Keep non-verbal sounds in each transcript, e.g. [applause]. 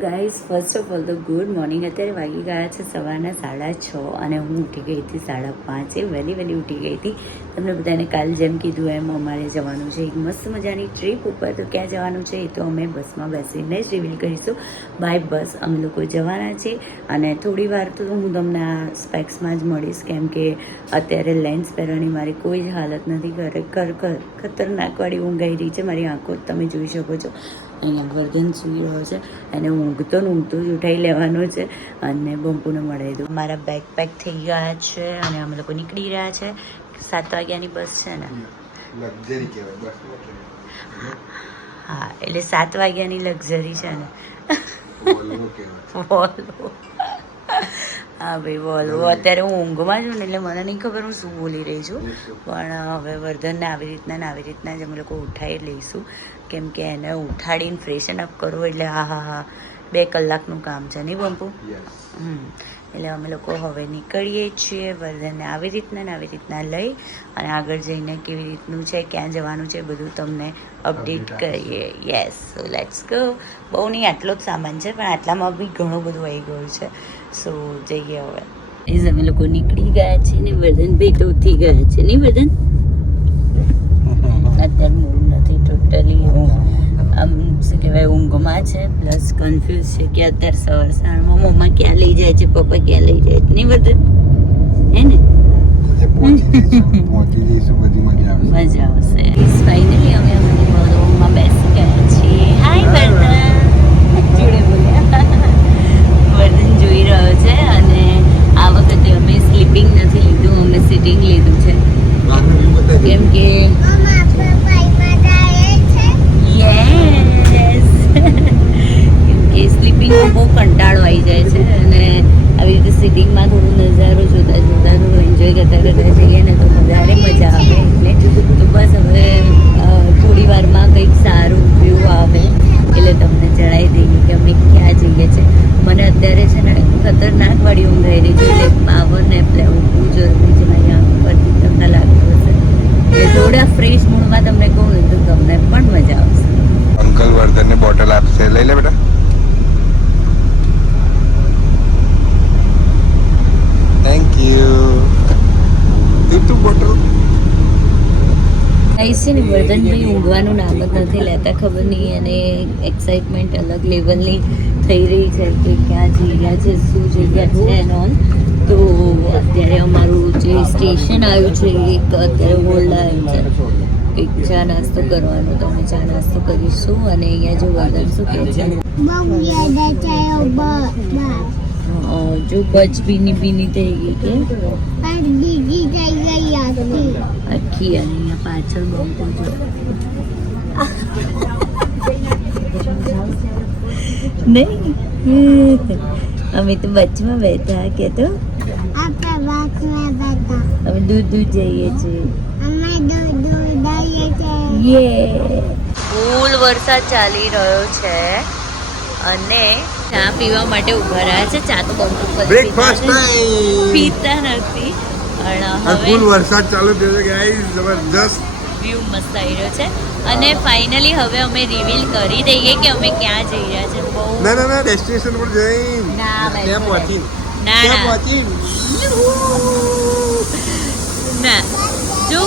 guys first of all તો good morning અત્યારે વાગી ગયા છે સવારના સાડા છ અને હું ઉઠી ગઈ હતી સાડા પાંચે. વહેલી વહેલી ઉઠી ગઈ હતી. તમને બધાને કાલ જેમ કીધું એમ અમારે જવાનું છે એક મસ્ત મજાની ટ્રીપ ઉપર. તો ક્યાં જવાનું છે એ તો અમે બસમાં બેસીને જ રિવીલ કરીશું. બાય બસ અમે લોકો જવાના છે. અને થોડી વાર તો હું તમને આ સ્પેક્સમાં જ મળીશ કેમ કે અત્યારે લેન્સ પહેરવાની મારી કોઈ જ હાલત નથી. ખરેખર ખર ખતરનાકવાળી ઊંઘ આવી રહી છે. મારી આંખો તમે જોઈ શકો છો. અહીંયા વર્ધન સૂઈ રહ્યો છે એને ઊંઘતો ને ઊંઘતો જ ઉઠાઈ લેવાનો છે અને બમ્પુને મળાવી દઉં. મારા બેગ પેક થઈ ગયા છે અને અમે લોકો નીકળી રહ્યા છે. સાત વાગ્યાની બસ છે ને? લક્ઝરી હા એટલે સાત વાગ્યાની લક્ઝરી છે ને. વોલ્વો હા ભાઈ વોલ્વો અત્યારે હું ઊંઘમાં છું ને એટલે મને નહીં ખબર હું શું બોલી રહી છું. પણ હવે વર્ધનને આવી રીતના ને આવી રીતના જ અમે લોકો ઉઠાવી લઈશું. કેમ કે એને ઉઠાડીને ફ્રેશન અપ કરવું એટલે હા હા હા બે કલાકનું કામ છે નહીં બંપુ? હમ. એટલે અમે લોકો હવે નીકળીએ છીએ વર્ધનને આવી રીતના ને આવી રીતના લઈ અને આગળ જઈને કેવી રીતનું છે ક્યાં જવાનું છે બધું તમને અપડેટ કરીએ. યસ સો લેટ્સ ગો બહુ નહીં આટલો જ સામાન છે પણ આટલામાં બી ઘણું બધું આવી ગયું છે. સો જઈએ હવે. એઝ અમે લોકો નીકળી ગયા છે ને વજન ભાઈ તો ઉઠી ગયા છે. નહીં વજન [laughs] અત્યારે મૂડ નથી ટોટલી આમ શું કહેવાય ઊંઘમાં છે પ્લસ કન્ફ્યુઝ છે કે અત્યારે સવાર સાંજમાં મમ્મા ક્યાં લઈ જાય છે પપ્પા ક્યાં લઈ જાય છે. નહીં બધું હે ને? [laughs] પહોંચી જઈશું બધી મજા આવશે ફાઇનલી અમે અમારી બોલોમાં બેસી ગયા છીએ હાય વર્ધન જોડે બોલ્યા વર્ધન જોઈ રહ્યો છે અને આ વખતે અમે સ્લીપિંગ નથી લીધું અમે સિટિંગ લીધું છે કેમ કે યસ કેમ કે સ્લીપિંગમાં બહુ કંટાળો આવી જાય છે અને આવી રીતે સિટિંગમાં થોડું નજારો જોતા જોતા થોડું એન્જોય કરતા કરતા જઈએ ને તો વધારે મજા આવે એટલે તો બસ હવે અ, થોડી વારમાં કંઈક સારું વ્યૂ આવે એટલે તમને જણાવી દઈએ કે અમે ક્યાં જઈએ છીએ મને અત્યારે છે ને ખતરનાક વાળી ઊંઘ આવી રહી છે એટલે પાવર નેપ લેવું બહુ જરૂરી છે મારી આંખ પરથી તમને લાગતું હશે એટલે થોડા ફ્રેશ મૂડમાં તમને કહું ને તો તમને પણ મજા આવશે અંકલ વર્ધનને બોટલ આપશે લઈ લે બેટા થેન્ક યુ તું બોટલ ગાઈસ છે ને વર્ધનભાઈ ઊંઘવાનું નામ જ નથી લેતા ખબર નહીં અને એક્સાઇટમેન્ટ અલગ લેવલની થઈ રહી છે કે ક્યાં જગ્યા છે શું જગ્યા છે એનો તો અત્યારે અમારું જે સ્ટેશન આવ્યું છે એક અત્યારે હોલ્ડ આવ્યું છે. એક ચા નાસ્તો કરવાનો તો અમે ચા નાસ્તો કરીશું અને અહીંયા જો વર્ધન શું કહે છે. જો બચ ભીની ભીની થઈ ગઈ કે? આખી અને પાછળ બહુ નહીં? અમે તો બચમાં બેઠા કે તો? અમે દૂર દૂર જઈએ છીએ. યે. ફૂલ વરસાદ ચાલી રહ્યો છે અને ચા પીવા માટે ઊભા રહ્યા છે. ચા તો બહુ પીતા નથી. ફૂલ વરસાદ ચાલુ થયો છે ગાઈસ જબરજસ્ત. વ્યૂ મસ્ત આવી રહ્યો છે. અને ફાઇનલી હવે અમે રિવીલ કરી દઈએ કે અમે ક્યાં જઈ રહ્યા છે. બહુ ના ના ના ડેસ્ટિનેશન પર જઈ. ના, ત્યાં પહોંચી ના ત્યાં પહોંચી ના જો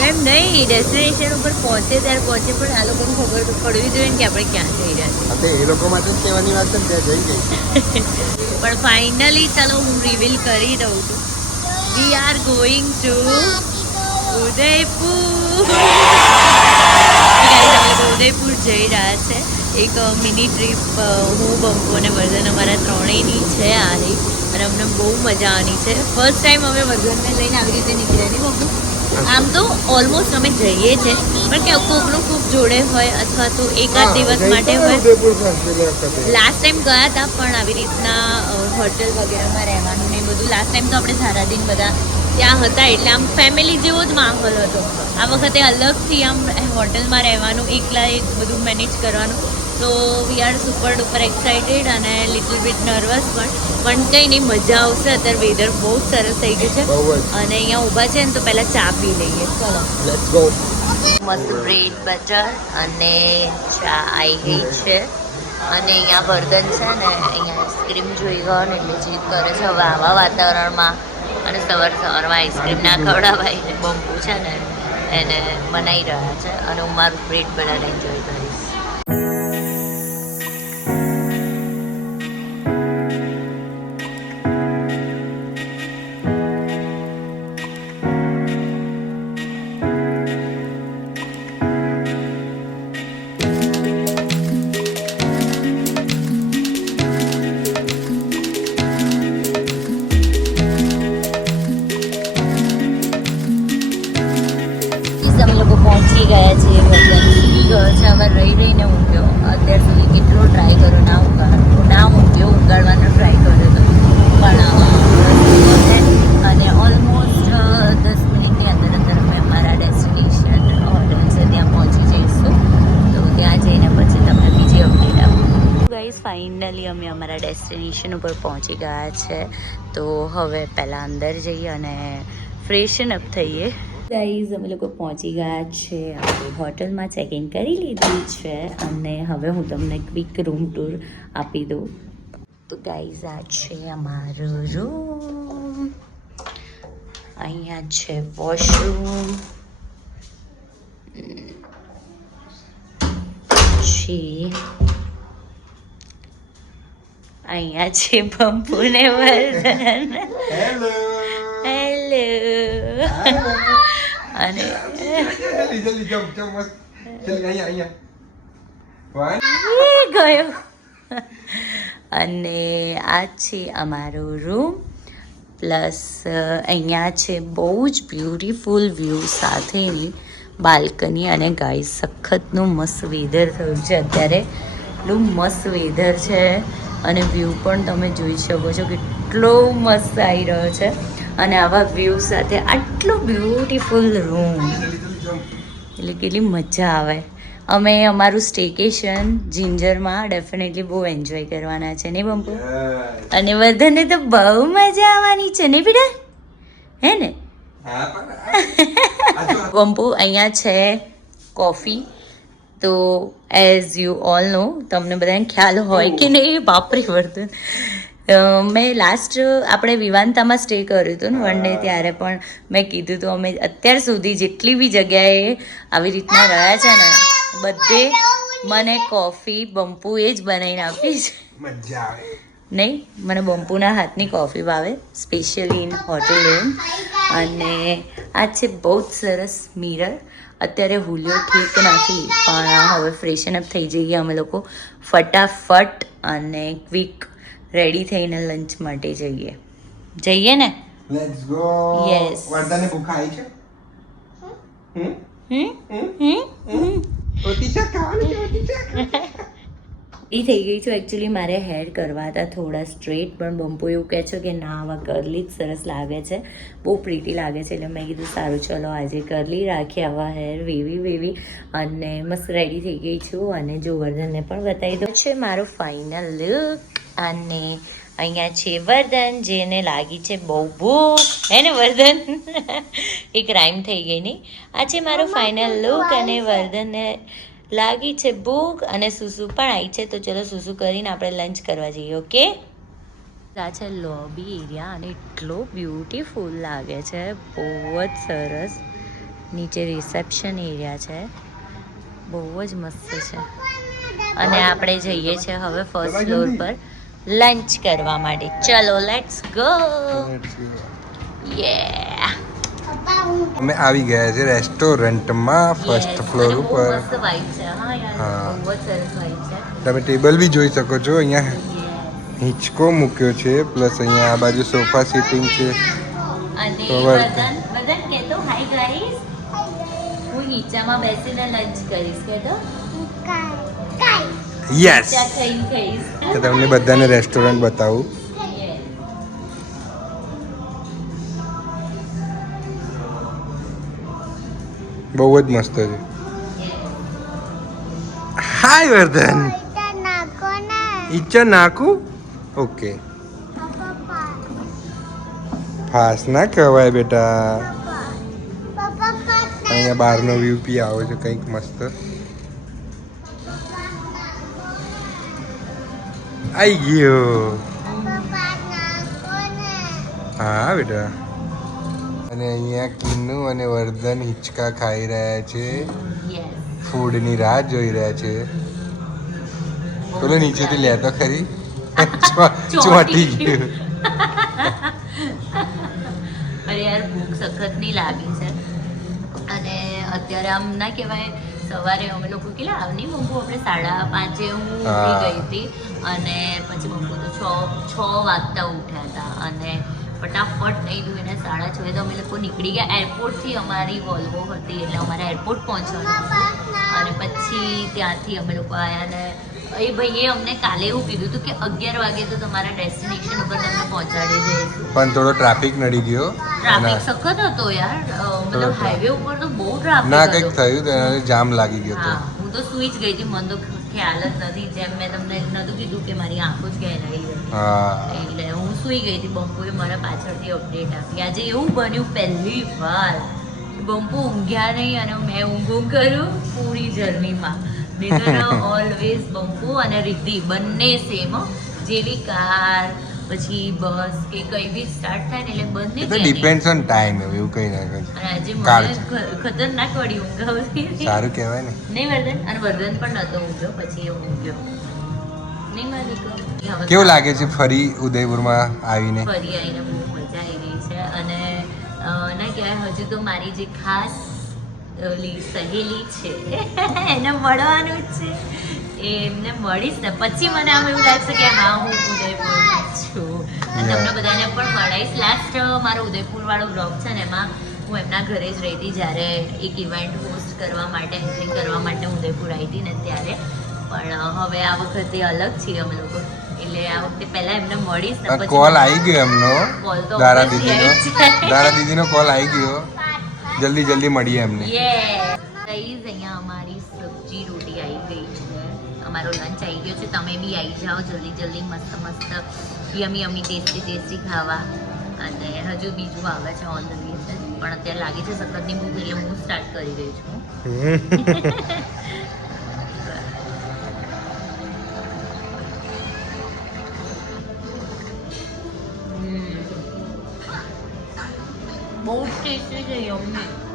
એમ નહીં ડેસ્ટિનેશન ઉપર પહોંચે ત્યારે પહોંચે પણ આ લોકોને ખબર તો પડવી જોઈએ ને કે આપણે ક્યાં જઈ રહ્યા હા, એ લોકો માટે જ કહેવાની વાત છે ત્યાં જઈ ગઈ. છીએ [laughs] પણ ફાઇનલી ચાલો હું રિવીલ કરી દઉં છું. We are going to Udaipur [laughs] Udaipur જઈ રહ્યા છે. એક મિની ટ્રીપ હું બંકો અને વર્ધન અમારા ત્રણેયની છે આની. અને અમને બહુ મજા આવવાની છે. ફર્સ્ટ ટાઈમ અમે વર્ધનને લઈને આવી રીતે નીકળ્યા નહીં બંકો? આમ તો ઓલમોસ્ટ અમે જઈએ છે. પણ કે કોકનું ખૂબ જોડે હોય અથવા તો એકાદ દિવસ માટે હોય. લાસ્ટ ટાઈમ ગયા હતા પણ આવી રીતના હોટેલ વગેરેમાં રહેવાનું બધું લાસ્ટ ટાઈમ તો આપણે સારાદીન બધા ત્યાં હતા એટલે આમ ફેમિલી જેવો જ માહોલ હતો. આ વખતે અલગથી આમ હોટલમાં રહેવાનું એકલા એ બધું મેનેજ કરવાનું. તો we are super duper excited અને લિટલ બિટ નર્વસ પણ પણ કંઈ નહીં મજા આવશે. અત્યારે વેધર બહુ જ સરસ થઈ ગયું છે. અને અહીંયા ઊભા છે ને તો પહેલાં ચા પી લઈએ. ચલો. મસ્ત બ્રેડ બટર અને ચા આવી ગઈ છે. અને અહીંયા વર્ધન છે ને, અહીંયા આઈસ્ક્રીમ જોઈ ગયો ને એટલે જીદ કરે છે હવે આવા વાતાવરણમાં. અને સવાર સવારમાં આઈસ્ક્રીમ ના ખવડાવાય બમ્પુ છે ને, એને બનાવી રહ્યા છે. અને હું મારું બ્રેડ બટર એન્જોય કરીશ ફાઇનલી અમે અમારા ડેસ્ટિનેશન ઉપર પહોંચી ગયા છે. તો હવે પહેલાં અંદર જઈએ અને ફ્રેશન અપ થઈએ. ગાઈઝ અમે લોકો પહોંચી ગયા છે. આપણી હોટલમાં ચેકિંગ કરી લીધી છે અને હવે હું તમને ક્વિક રૂમ ટૂર આપી દઉં. તો ગાઈઝ આ છે અમારો રૂમ અહીંયા છે વોશરૂમ પછી અહીંયા છે પંપુને વર્ધન હેલો હેલો અને જલ્દી જલ્દી જમ જમ મસ્ત. જલ્દી અહીંયા અહીંયા. વન ગયો. અને આ છે અમારો રૂમ પ્લસ અહીંયા છે બહુ જ બ્યુટીફુલ વ્યૂ સાથેની બાલ્કની અને ગાય સખતનું મસ્ત વેધર થયું છે અત્યારે. એટલું મસ્ત વેધર છે. અને વ્યૂ પણ તમે જોઈ શકો છો કેટલો મસ્ત આવી રહ્યો છે. અને આવા વ્યૂ સાથે આટલો બ્યુટીફુલ રૂમ એટલે કેટલી મજા આવે. અમે અમારું સ્ટેકેશન જિંજરમાં ડેફિનેટલી બહુ એન્જોય કરવાના છે ને બંપુ? અને બધાને તો બહુ મજા આવવાની છે ને બેટા હે ને? [laughs] બંપુ અહીંયા છે કોફી તો એઝ યુ ઓલ નો તમને બધાને ખ્યાલ હોય કે નહીં બાપરે વર્તન. મેં લાસ્ટ આપણે વિવાંતામાં સ્ટે કર્યું હતું ને વન ડે ત્યારે પણ મેં કીધું હતું અમે અત્યાર સુધી જેટલી બી જગ્યાએ આવી રીતના રહ્યા છે ને બધે મને કોફી બંપુએ જ બનાવીને આપી છે. મજા આવે. નહીં મને બંપુના હાથની કોફી ભાવે સ્પેશિયલી ઇન હોટેલ રૂમ અને આ છે બહુ જ સરસ મિરર અત્યારે હુલ્યો ઠીક નથી. પણ હવે ફ્રેશન અપ થઈ જઈએ અમે લોકો. ફટાફટ અને ક્વિક રેડી થઈને લંચ માટે જઈએ. જઈએ ને? લેટ્સ ગો યસ વર્ધાને ભૂખ આવી છે? હમ? હમ? હમ? ઓતી છે ખાવાની છે છે [laughs] એ થઈ ગઈ છું એકચ્યુઅલી મારે હેર કરવા હતા થોડા સ્ટ્રેટ પણ બંપો એવું કહે છે કે ના આવા કરલી જ સરસ લાગે છે. બહુ પ્રીટી લાગે છે એટલે મેં કીધું સારું ચલો આજે કરલી રાખી આવા હેર વેવી વેવી અને મસ્ત રેડી થઈ ગઈ છું અને જો વર્ધનને પણ બતાવી દઉં. છે મારો ફાઇનલ લુક અને અહીંયા છે વર્ધન જેને લાગી છે બહુ ભૂખ. હે ને વર્ધન? [laughs] એક રાઈમ થઈ ગઈ નહીં. આ છે મારો ફાઇનલ લુક અને વર્ધનને લાગી છે ભૂખ અને સુસુ પણ આવી છે તો ચલો સુસુ કરીને આપણે લંચ કરવા જઈએ ઓકે આ છે લોબી એરિયા અને એટલો બ્યુટીફુલ લાગે છે બહુ જ સરસ. નીચે રિસેપ્શન એરિયા છે. બહુ જ મસ્ત છે. અને આપણે જઈએ છીએ હવે ફર્સ્ટ ફ્લોર પર લંચ કરવા માટે. ચલો લેટ્સ ગો યે અમે આવી ગયા છે રેસ્ટોરન્ટમાં ફર્સ્ટ ફ્લોર ઉપર. હા તમે ટેબલ બી જોઈ શકો છો અહીંયા. હિંચકો મૂક્યો છે પ્લસ અહીંયા આ બાજુ સોફા સીટિંગ છે. યસ તમને બધાને રેસ્ટોરન્ટ બતાવું. બહુ જ મસ્ત છે. હાય વર્ધન. ઈચ્છા નાખું? ઓકે ફાસ ના કહેવાય બેટા. અહીંયા બહારનો વ્યૂ પી આવે છે કંઈક મસ્ત. આઈ ગયો. હા બેટા. અને અહીંયા કિન્નુ અને વર્ધન હિંચકા ખાઈ રહ્યા છે. ફૂડની રાહ જોઈ રહ્યા છે. પેલો નીચેથી લેતો ખરી. ચોટી. ગયું. અરે યાર ભૂખ સખતની લાગી છે. અને અત્યારે આમ ના કહેવાય સવારે અમે લોકો કેટલા આવની બંબુ આપણે સાડા પાંચે હું ગઈ હતી. અને પછી બંબુ તો છ છ વાગતા ઉઠ્યા હતા. અને ફટાફટ નહીં એને સાડા છ તો અમે લોકો નીકળી ગયા. એરપોર્ટથી અમારી વોલ્વો હતી એટલે અમારે એરપોર્ટ પહોંચવાનું અને પછી ત્યાંથી અમે લોકો આવ્યા ને એ ભાઈએ અમને કાલે એવું કીધું હતું કે અગિયાર વાગે તો તમારા ડેસ્ટિનેશન ઉપર તમને પહોંચાડી દઈશું. પણ થોડો ટ્રાફિક નડી ગયો. ટ્રાફિક સખત હતો યાર. મતલબ હાઈવે ઉપર તો બહુ ટ્રાફિક ના કંઈક થયું તો જામ લાગી ગયો હતો. હું તો સુઈ જ ગઈ હતી મને તો ખ્યાલ જ નથી જેમ મેં તમને નતું કીધું કે મારી આંખો જ ગઈ એટલે હું સુઈ ગઈ હતી બંપુએ મારા પાછળથી અપડેટ આપી. આજે એવું બન્યું પહેલી વાર બંપુ ઊંઘ્યા નહીં અને મેં ઊંઘ કર્યું પૂરી જર્નીમાં. ઓલવેઝ [laughs] બંપુ અને રિદ્ધિ બંને સેમ જેવી કાર પછી બસ કે કઈ બી સ્ટાર્ટ થાય ને એટલે બંધ નહીં. ડિપેન્ડ્સ ઓન ટાઈમ એવું કઈ ના અને આજે મને ખતરનાક વાળી ઊંઘ આવતી સારું કહેવાય ને. નહીં વર્ધન અને વર્ધન પણ નતો ઊંઘ્યો પછી એ ઊંઘ્યો. કેવું લાગે છે ફરી ઉદયપુરમાં આવીને? ફરી આવીને બહુ મજા આવી રહી છે. અને ના કહેવાય હજુ તો મારી જે ખાસ ઓલી સહેલી છે [laughs] એને મળવાનું છે. એ એમને મળીશ ને. પછી મને આમ એવું લાગશે કે હા હું ઉદયપુરમાં છું. તમને બધાને પણ મળાઈશ લાસ્ટ મારો ઉદયપુર વાળો બ્લોગ છે ને એમાં હું એમના ઘરે જ રહી હતી જ્યારે એક ઇવેન્ટ હોસ્ટ કરવા માટે હેલ્પિંગ કરવા માટે ઉદયપુર આવી હતી ને ત્યારે. પણ હવે આ વખતે અલગ છીએ અમે લોકો. એટલે આ વખતે પહેલા એમને મળીશ ને પછી કોલ આવી ગયો એમનો. તો દારા દીદીનો. આવી દારા દીદીનો કોલ આવી ગયો. જલ્દી જલ્દી મળીએ એમને. યે ગાઈઝ અહીંયા અમારી સબ્જી રોટી અમારો લંચ આવી ગયો છે, તમે બી આવી જાઓ, જલ્દી જલ્દી મસ્ત મસ્ત, યમી યમી ટેસ્ટી ટેસ્ટી ખાવા. અને હજુ બીજું આવે છે ઓન ધ પણ અત્યારે લાગે છે સખતની ભૂખ એટલે હું સ્ટાર્ટ કરી રહી છું. બહુ ટેસ્ટી છે યમ્મી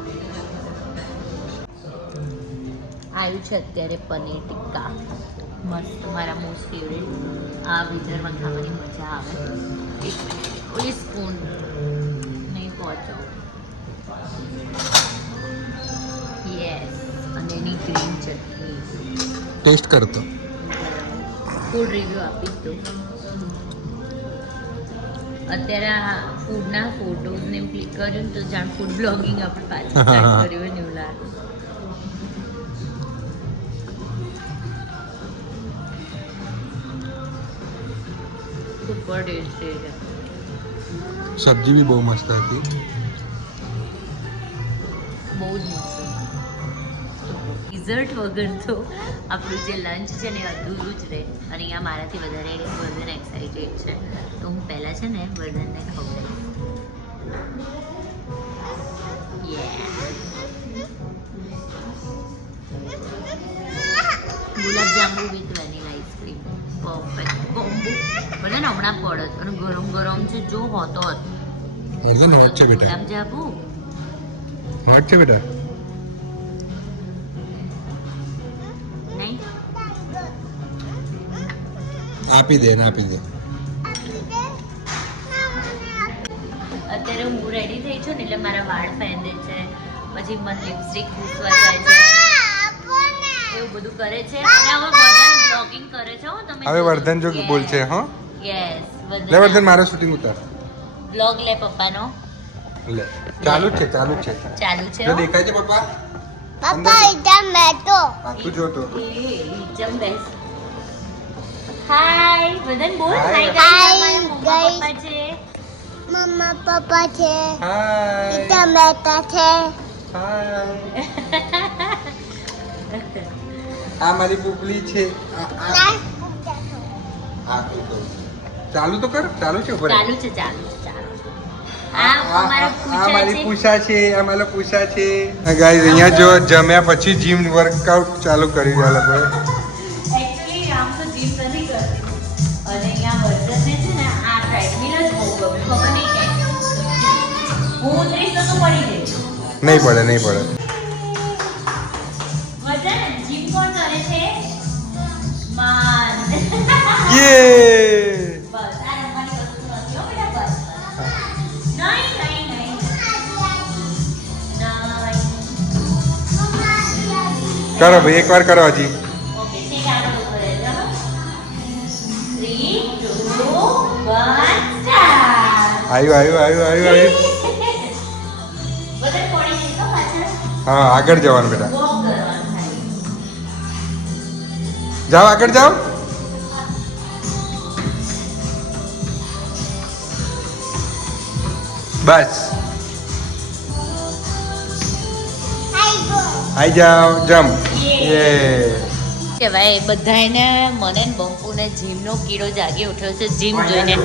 આવ્યું છે અત્યારે પનીર ટિક્કા. મસ્ત મારા મોસ્ટ ફેવરેટ આ વિઝરમાં ખાવાની મજા આવે. એક મિનિટ ઓલી સ્પૂન. નહીં પહોંચો યસ અને એની ગ્રીન ચટણી. ટેસ્ટ કરતો. ફૂડ રિવ્યુ આપીશ તો. અત્યારે આ ફૂડના ફોટોઝ ને ક્લિક કર્યું તો જાણ ફૂડ બ્લોગિંગ આપણે પાછું [laughs] કર્યું એવું લાગે. ટેસ્ટી છે સબ્જી બી બહુ મસ્ત હતી. બહુ જ મસ્ત ડિઝર્ટ વગર તો આપણું જે લંચ છે ને અધૂરું જ રહે. અને અહીંયા મારાથી વધારે વર્ધન એક્સાઇટેડ છે. તો હું પહેલાં છે ને વર્ધનને ખવડાવીશ. ગુલાબજાંબુ હમણાં પડત અને ગરમ ગરમ છે જો હોતો હોત વર્ધન હોટ છે બેટા. ગુલાબજાંબુ હોટ છે બેટા. નહીં? આપી દે ને આપી દે. અત્યારે હું રેડી થઈ છું ને એટલે મારા વાળ પહેરે છે. પછી મને લિપસ્ટિક પૂછવા જાય છે. એવું બધું કરે છે. અને હવે વર્ધન બ્લોગિંગ કરે છે હો તમે હવે વર્ધન જો બોલશે હો. યસ લે વર્ધન મારો શૂટિંગ ઉતાર. બ્લોગ લે પપ્પાનો. લે ચાલુ છે ચાલુ જ છે. ચાલુ છે જો દેખાય છે પપ્પા? પપ્પા એકદમ બેઠો. તું જો તો. જમ બેસ. હાય વદન બોલ. હાય ગાઈસ મમ્મા પપ્પા છે. મમ્મા પપ્પા છે. હાય એકદમ બેઠા છે. હાય આ મારી પુપલી છે. આ- આ- આ. ચાલુ તો કર ચાલુ છે ઉપર. ચાલુ છે ચાલુ છે આ આ અમારો આ પૂછા મારી પૂછા છે આ મારો પૂછા છે. ગાઈસ અહીંયા જો જમ્યા પછી જીમ વર્કઆઉટ ચાલુ કરી રહ્યા લોકોએ એકચ્યુઅલી આમ તો જીમ નથી કરતી. અને અહીંયા વર્ધનને છે ને આ ટ્રેડમિલ જ બહુ ગમે. ખબર નહીં કેમ. હું ઉતરીશ તો પડી જઈશ. નહીં પડે નહીં પડે. વર્ધન જીમ કોણ કરે છે. માન. યે કરો ભાઈ એકવાર કરો હજી. આવ્યું આવ્યું આવ્યું આવ્યું આવ્યું. હા આગળ જવાનું બેટા. જાઓ આગળ જાઓ. બસ. આઈ જાઓ જમ્પ યે બધાય બધાને મને ને બંપુને જીમનો કીડો જાગી ઉઠ્યો છે જીમ જોઈને.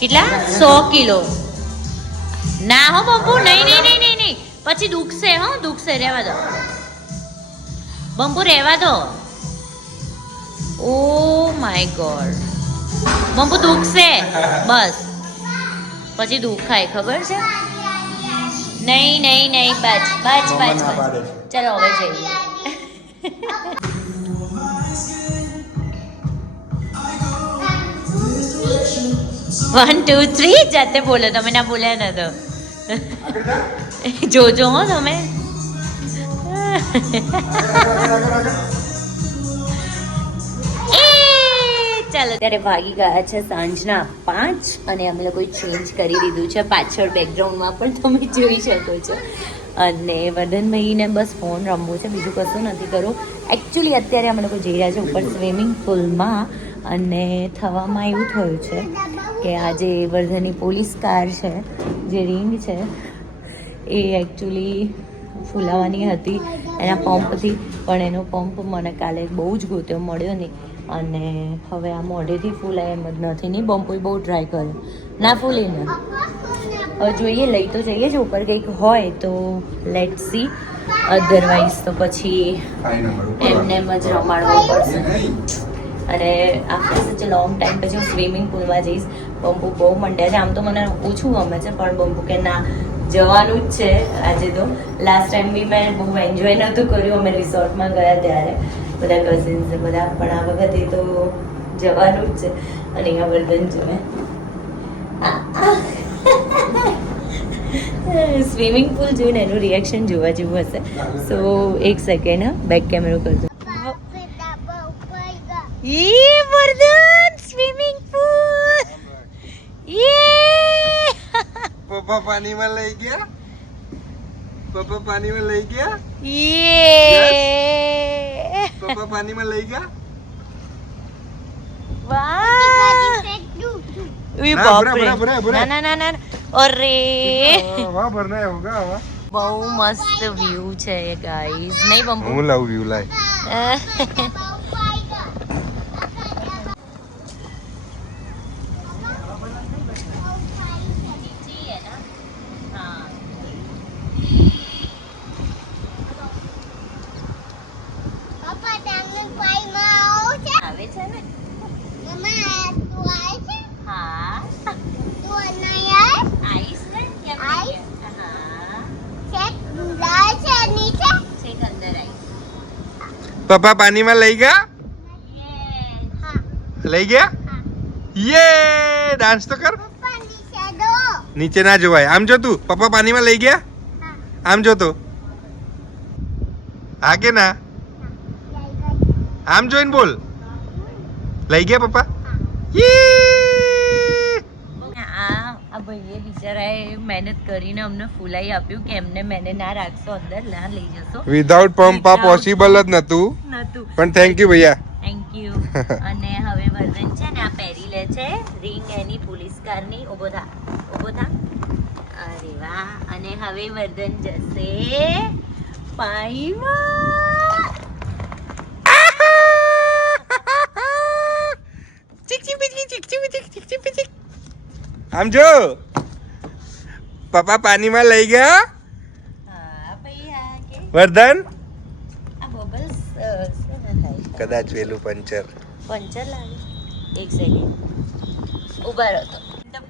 કેટલા? સો કિલો. ના હો બંપુ નહીં નહીં નહીં નહીં નહીં. પછી દુખશે હો દુખશે રહેવા દો. બંપુ રહેવા દો. ઓ માય ગોડ બંપુ દુખશે. બસ. પછી દુખાય ખબર છે? નહીં નહીં નહીં બચ બચ બચ. ચલો હવે જઈએ. વન ટુ થ્રી જાતે બોલો તમે ના બોલ્યા ન તો. જોજો હો તમે. ચાલો ત્યારે વાગી ગયા છે સાંજના પાંચ અને અમે લોકોએ ચેન્જ કરી દીધું છે પાછળ બેકગ્રાઉન્ડમાં પણ તમે જોઈ શકો છો. અને વર્ધનભાઈને બસ ફોન રમવું છે, બીજું કશું નથી કરવું. એકચ્યુઅલી અત્યારે અમે લોકો જઈ રહ્યા છે ઉપર સ્વિમિંગ પુલમાં અને થવામાં એવું થયું છે કે આજે વર્ધનની પોલીસ કાર છે, જે રિંગ છે, એ એકચ્યુઅલી ફૂલાવાની હતી એના પંપથી, પણ એનો પંપ મને કાલે બહુ જ ગોત્યો, મળ્યો નહીં. અને હવે આ મોઢેથી ફૂલાય એમ જ નથી. નહીં બમ્પોએ બહુ ટ્રાય કર્યો. ના ફૂલીને હવે જોઈએ, લઈ તો જઈએ જ. ઉપર કંઈક હોય તો લેટ સી અધરવાઇઝ તો પછી એમને એમ જ રમાડવું પડશે. અને આફ્ટર સચ લોંગ ટાઈમ પછી હું સ્વિમિંગ પુલમાં જઈશ. બમ્પુ બહુ મંડ્યા છે. આમ તો મને ઓછું ગમે છે, પણ બમ્પુ કે ના, જવાનું જ છે આજે તો. લાસ્ટ ટાઈમ બી મેં બહુ એન્જોય નહોતું કર્યું. અમે રિસોર્ટમાં ગયા ત્યારે. બધા કઝિન્સ બધા પણ આ વખતે તો જવાનું જ છે. અને અહીંયા વર્ધન જોવે સ્વિમિંગ પુલ જોઈને એનું રિએક્શન જોવા જેવું હશે. સો એક સેકન્ડ હા. બેક કેમેરો કરજો યે વર્ધન સ્વિમિંગ પૂલ! યે પપ્પા પાણીમાં લઈ ગયા? પપ્પા પાણીમાં લઈ ગયા? યે પપ્પા પાણીમાં લઈ ગયા? બાપ બહુ મસ્ત વ્યૂ છે ગાઈઝ નહીં બંબુ હું લાવું વ્યૂ લાય આવે છે ને હા આઈસ ને કેમ આઈસ? હા છેક અંદર આઈસ પપ્પા પાણીમાં લઈ ગયા? લઈ ગયા? યે! ડાન્સ તો કર. નીચે ના જોવાય. આમ જો તું, પપ્પા પાણીમાં લઈ ગયા? આમ જો તો. હા કે ના? આમ જોઈને બોલ. લઈ ગયા પપ્પા? યે! ભાઈએ બિચારાએ મહેનત કરીને અમને ફૂલાઈ આપ્યું કે એમને મેને ના રાખશો અંદર ના લઈ જશો. વિધાઉટ પંપ આ પોસિબલ જ નતું નતું પણ થેન્ક યુ ભૈયા. થેન્ક યુ અને હવે વર્ધન છે ને આ પહેરી લે છે. રિંગ એની પોલીસ કારની ઊભો થા. ઊભો થા. અરે વાહ. અને હવે વર્ધન જશે પાણીમાં આમ જો પપ્પા પાણીમાં લઈ ગયા વર્ધન? કદાચ વેલું પંચર. પંચર લાગે. એક સેકન્ડ ઊભા રહો તો.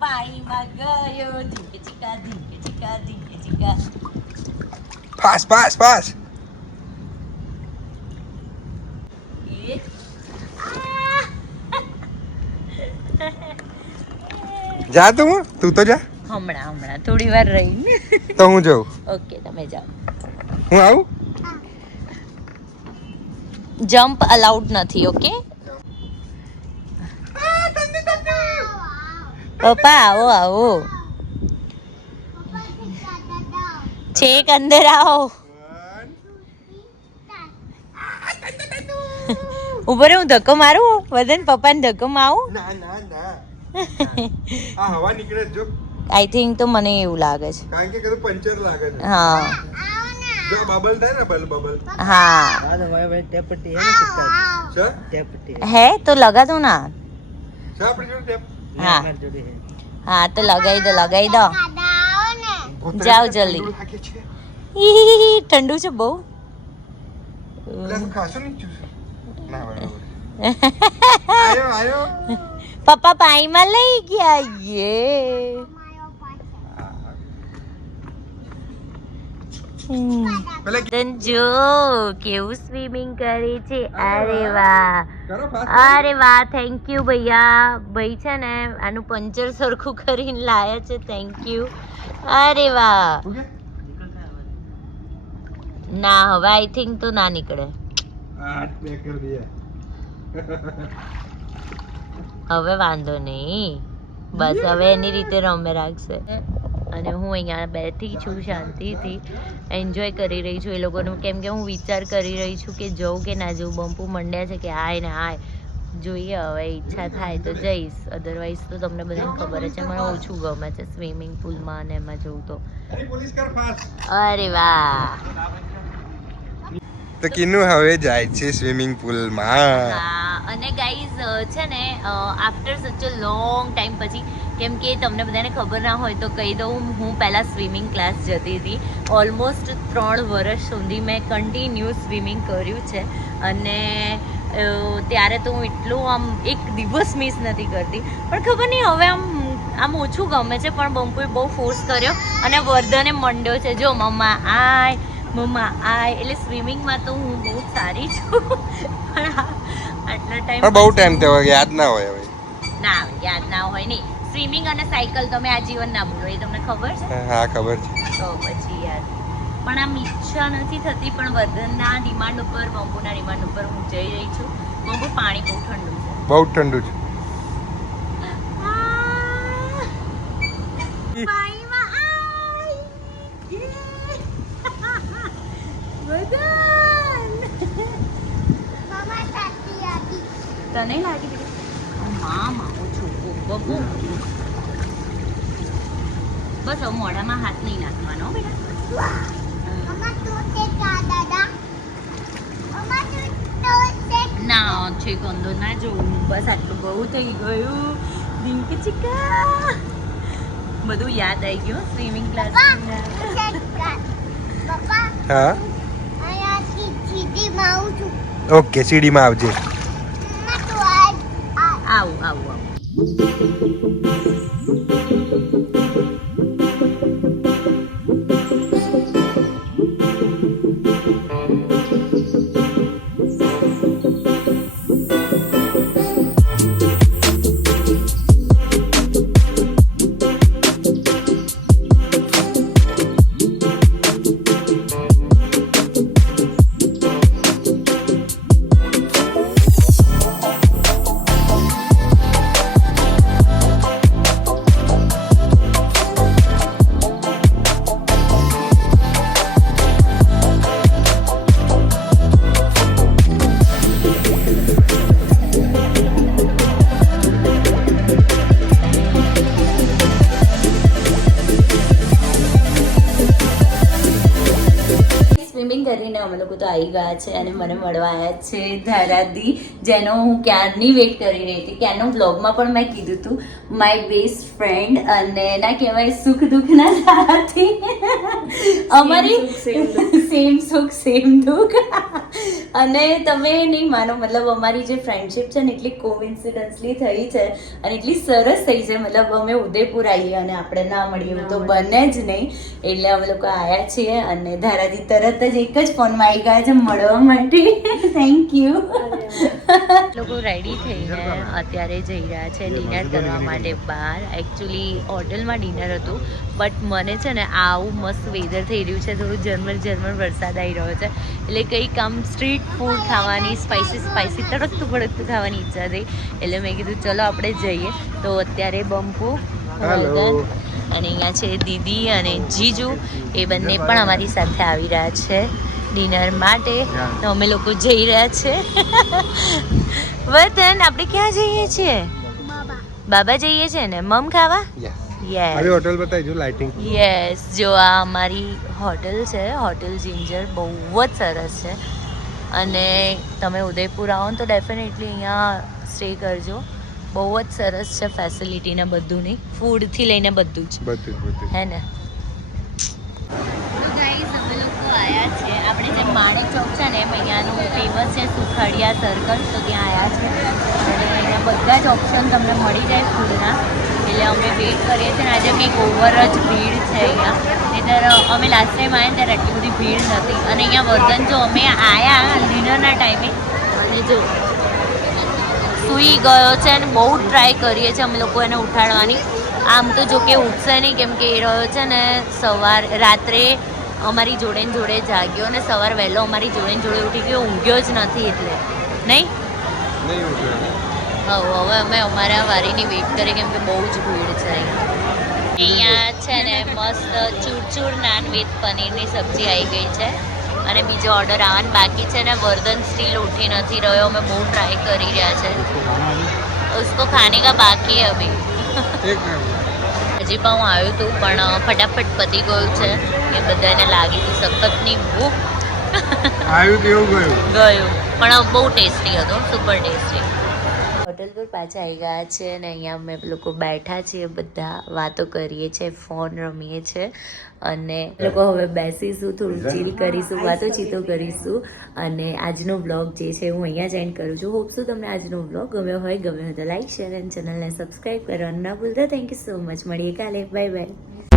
પાણીમાં ગયો ધીકે ચીકા ધીકે ચીકા ધીકે ચીકા ફાસ ફાસ ફાસ એ જા તું તું તો જા. હમણાં હમણાં થોડી વાર રહી તો હું જઉં. ઓકે તમે જાઓ. હું આવું? જમ્પ અલાઉડ નથી ઓકે? પપ્પા આવો આવો. છેક અંદર આવો. [laughs] ઊભો રે હું ધક્કો મારું? વદન પપ્પાને ધક્કો મારું ના ના ના. આ હવા નીકળે જો. આઈ થિંક તો મને એવું લાગે છે. કારણ કે કદું પંચર લાગે છે. હા. જો બબલ થાય ને બલ બબલ હા. છે? હે તો લગા દો ના છે આપણી જોડે ટેપ હા. હા. તો લગાવી દો લગાવી દો. જાઓ જલ્દી. ઠંડુ છે ઈ, ઠંડુ છે બહુ. એટલે નહીં ચૂસે. ના બરાબર. [laughs] આયો આયો. પપ્પા પાણીમાં લઈ ગયા યે. જો કેવું સ્વિમિંગ કરે છે. અરે વાહ. અરે વાહ. થેન્ક યુ ભૈયા. ભાઈ છે ને આનું પંચર સરખું કરીને લાયા છે થેન્ક યુ અરે વાહ. ના હવે આઈ થિંક તો ના નીકળે. આઠ બે કર દિયા હવે વાંધો નહીં. બસ હવે એની રીતે રમે રાખશે. અને હું અહીંયા બેઠી છું શાંતિથી. એન્જોય કરી રહી છું એ લોકોનું. કેમ કે હું વિચાર કરી રહી છું કે જવું કે ના જવું બમ્પુ મંડ્યા છે કે આય ને આય. જોઈએ હવે ઈચ્છા થાય તો જઈશ. અધરવાઇઝ તો તમને બધાને ખબર છે મને ઓછું ગમે છે સ્વિમિંગ પુલમાં અને એમાં જવું તો. અરે વાહ. તો કિનુ હવે જાય છે સ્વિમિંગ પુલમાં. અને ગાઈઝ છે ને આફ્ટર સચ અ લોંગ ટાઈમ પછી, કેમ કે તમને બધાને ખબર ના હોય તો કહી દઉં, હું પહેલાં સ્વિમિંગ ક્લાસ જતી હતી. ઓલમોસ્ટ ત્રણ વર્ષ સુધી મેં કન્ટિન્યુ સ્વિમિંગ કર્યું છે. અને ત્યારે તો હું એટલું આમ એક દિવસ મિસ નથી કરતી. પણ ખબર નહીં, હવે આમ આમ ઓછું ગમે છે, પણ બંપુએ બહુ ફોર્સ કર્યો. અને વર્ધને મંડ્યો છે, જો, મમ્મા, આય મમ્મા આ એટલે સ્વિમિંગમાં તો હું બહુ સારી છું. પણ આટલા ટાઈમ બહુ ટાઈમ થયો યાદ ના હોય હવે. ના યાદ ના હોય નહીં. સ્વિમિંગ અને સાયકલ તમે આ જીવન ના ભૂલો એ તમને ખબર છે? હા ખબર છે. તો પછી યાર પણ આમ ઈચ્છા નથી થતી પણ વર્ધનના ડિમાન્ડ ઉપર બંબુના ડિમાન્ડ ઉપર હું જઈ રહી છું. બંબુ પાણી બહુ ઠંડુ છે. બહુ ઠંડુ છે પાણીમાં આય! યે! વર્ધન! તને લાગી દીધું હા માં ઓછું બબુ બસ હવે મોઢામાં હાથ નહીં નાખવાનો બેટા. ના છે ગંદો ના જોવું બસ આટલું બહુ થઈ ગયું. ડિંક ચિકા બધું યાદ આવી ગયું સ્વિમિંગ ક્લાસ હા? ઓકે સીડીમાં આવજે. આવું આવું આવું. આવી ગયા છે અને મને મળવા આવ્યા છે ધારાદી જેનો હું ક્યારની વેઇટ કરી રહી હતી ક્યારનો બ્લોગમાં પણ મેં કીધું હતું માય બેસ્ટ ફ્રેન્ડ અને ના કહેવાય સુખ દુઃખના સાથી અમારી સેમ સુખ સેમ દુઃખ. [laughs] અને તમે નહીં માનો મતલબ અમારી જે ફ્રેન્ડશિપ છે ને એટલી કોઇન્સિડન્સલી થઈ છે અને એટલી સરસ થઈ છે. મતલબ અમે ઉદયપુર આવીએ અને આપણે ના મળીએ તો બને જ નહીં. એટલે અમે લોકો આવ્યા છીએ અને ધારાજી તરત જ એક જ ફોનમાં આવી ગયા છે મળવા માટે. [laughs] થેન્ક યુ લોકો રેડી થઈને અત્યારે જઈ રહ્યા છે ડિનર કરવા માટે બહાર. એકચ્યુઅલી હોટલમાં ડિનર હતું. બટ મને છે ને આવું મસ્ત વેધર થઈ રહ્યું છે. થોડું ઝરમર ઝરમર વરસાદ આવી રહ્યો છે. એટલે કંઈક આમ સ્ટ્રીટ ફૂડ ખાવાની સ્પાઇસી સ્પાઇસી તડકતું ભડકતું ખાવાની ઈચ્છા થઈ એટલે મેં કીધું ચલો આપણે જઈએ. તો અત્યારે બમ્પુ અને અહીંયા છે દીદી અને જીજુ. એ બંને પણ અમારી સાથે આવી રહ્યા છે ડિનર માટે. તો અમે લોકો જઈ રહ્યા છે. વતન આપણે ક્યાં જઈએ છીએ? બાબા જઈએ છીએ ને? મમ ખાવા? યસ હોટલ લાઇટિંગ યસ જો આ અમારી હોટલ છે. હોટલ જિંજર બહુ જ સરસ છે. અને તમે ઉદયપુર આવો ને તો ડેફિનેટલી અહીંયા સ્ટે કરજો. બહુ જ સરસ છે ફેસિલિટી ને બધું નહીં ફૂડથી લઈને બધું જ. બધું બધું હે ને? ગાઈઝ અમે લોકો આવ્યા છે આપણે જે માણેક ચોક છે ને એમ અહીંયાનું ફેમસ છે સુખડિયા સર્કલ તો ત્યાં આવ્યા છે અને અહીંયા બધા જ ઓપ્શન તમને મળી જાય ફૂડના એટલે અમે વેઇટ કરીએ છીએ ને, આજે કંઈક ઓવર જ ભીડ છે અહીંયા. નહીં અમે લાસ્ટ ટાઈમ આવ્યા ત્યારે આટલી બધી ભીડ નથી અને અહીંયા વર્ધન જો અમે આવ્યા ડિનરના ટાઈમે, અને જો સૂઈ ગયો છે અને બહુ ટ્રાય કરીએ છીએ અમે લોકો એને ઉઠાડવાની. આમ તો જો કે ઉઠશે નહીં, કેમ કે એ રહ્યો છે ને સવાર, રાત્રે અમારી જોડે જોડે જાગ્યો અને સવાર વહેલો અમારી જોડે જોડે ઉઠી ગયો, ઊંઘ્યો જ નથી એટલે. નહીં. હા હવે અમે અમારા વારીની વેઇટ કરી કેમ કે બહુ જ ભીડ છે અહીંયા છે ને મસ્ત ચૂરચૂર નાન વિથ પનીરની સબ્જી આવી ગઈ છે. અને બીજો ઓર્ડર આવવાનો બાકી છે ને વર્ધન સ્ટીલ ઉઠી નથી રહ્યો અમે બહુ ટ્રાય કરી રહ્યા છે. ઉસકો ખાને કા બાકી અભી. હજી પણ હું આવ્યું હતું પણ ફટાફટ પતી ગયું છે એ બધાને લાગી હતી સખતની ભૂખ. આવ્યું કેવું ગયું? ગયું. પણ બહુ ટેસ્ટી હતું સુપર ટેસ્ટી પર પાછા આવી ગયા છે અને અહીંયા અમે લોકો બેઠા છીએ બધા વાતો કરીએ છીએ ફોન રમીએ છીએ અને લોકો હવે બેસીશું થોડું ચીલ કરીશું વાતો ચીતો કરીશું અને આજનો બ્લોગ જે છે હું અહીંયા જ એન્ડ કરું છું. હોપ શું તમને આજનો બ્લોગ ગમ્યો હોય ગમ્યો હોય તો લાઈક શેર અને ચેનલને સબસ્ક્રાઈબ કરવાનું ના ભૂલતા. થેન્ક યુ સો મચ મળીએ કાલે. Bye bye